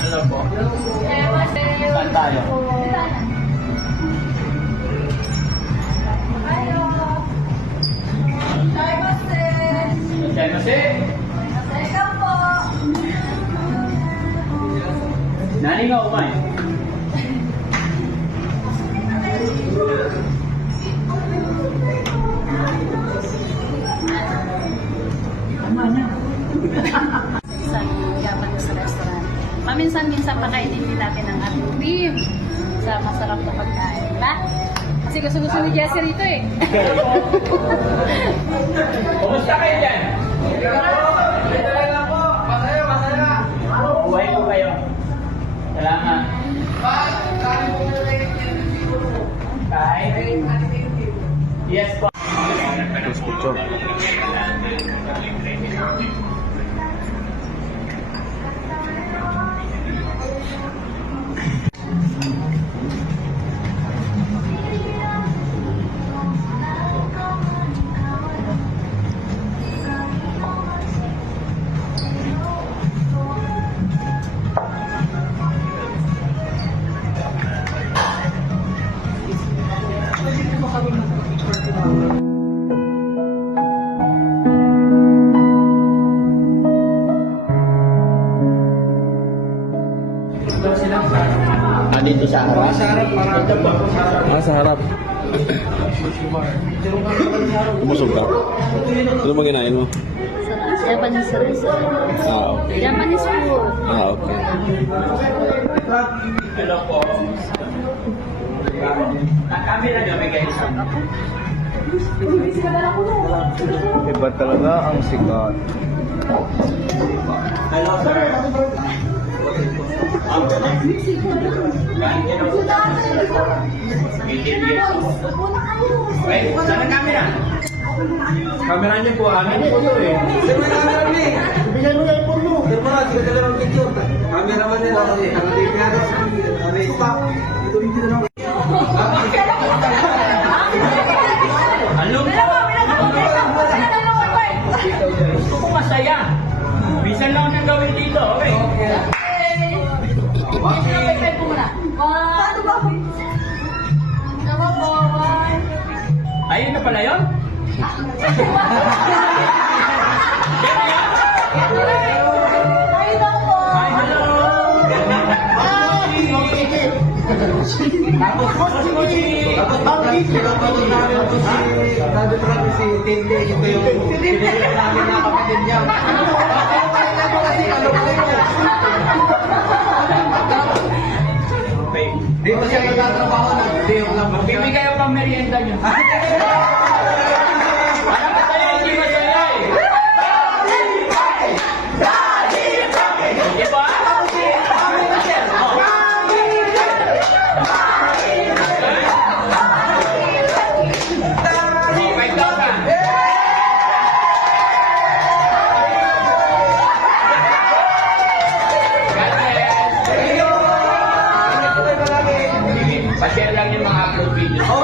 Hello po. Saan tayo? Masaya. Nani nga umay? Isang Japanese restaurant. Paminsan-minsan pakainin din natin ang ating team sa masarap na pagkain, diba? Kasi gusto-gusto ni Jessie rito eh. Kumusta kayo dyan? Masaya. Buhay po kayo. Salamat. Kain? Yes po. Dito sa harap. Sa harap, ito po. Sa harap. Umusog ka? Ano bang kinain mo? Japanese restaurant. Okay. Japanese food. Okay. Hello po. Nakamera nyo, may kayo sa Iba talaga ang sikat. Hello, sir. Okay, saan ang camera? Camera niyo po, amin po ito eh. Sir, may camera ni. Bigyan mo yung phone mo. Sir, mga sige talaga ng picture. Camera man nila. Ang pinagawa sa amin. Stop. Ito yung dito na. Alum po! Gusto ko masaya. Bisan lang nang gawin dito, okay? Ayun na pala yun? Hi, hello! Tapos po si Mochi! Sabi ko namin si Tinte, ito yung pinili namin na kapatid niya. Dito siya nagtatrabaho na. Magbibigay ako ng merienda niyo. Parang masaya, hindi masaya eh. Di ba? Oh, 5,000. Pa-share lang yung mga upload videos.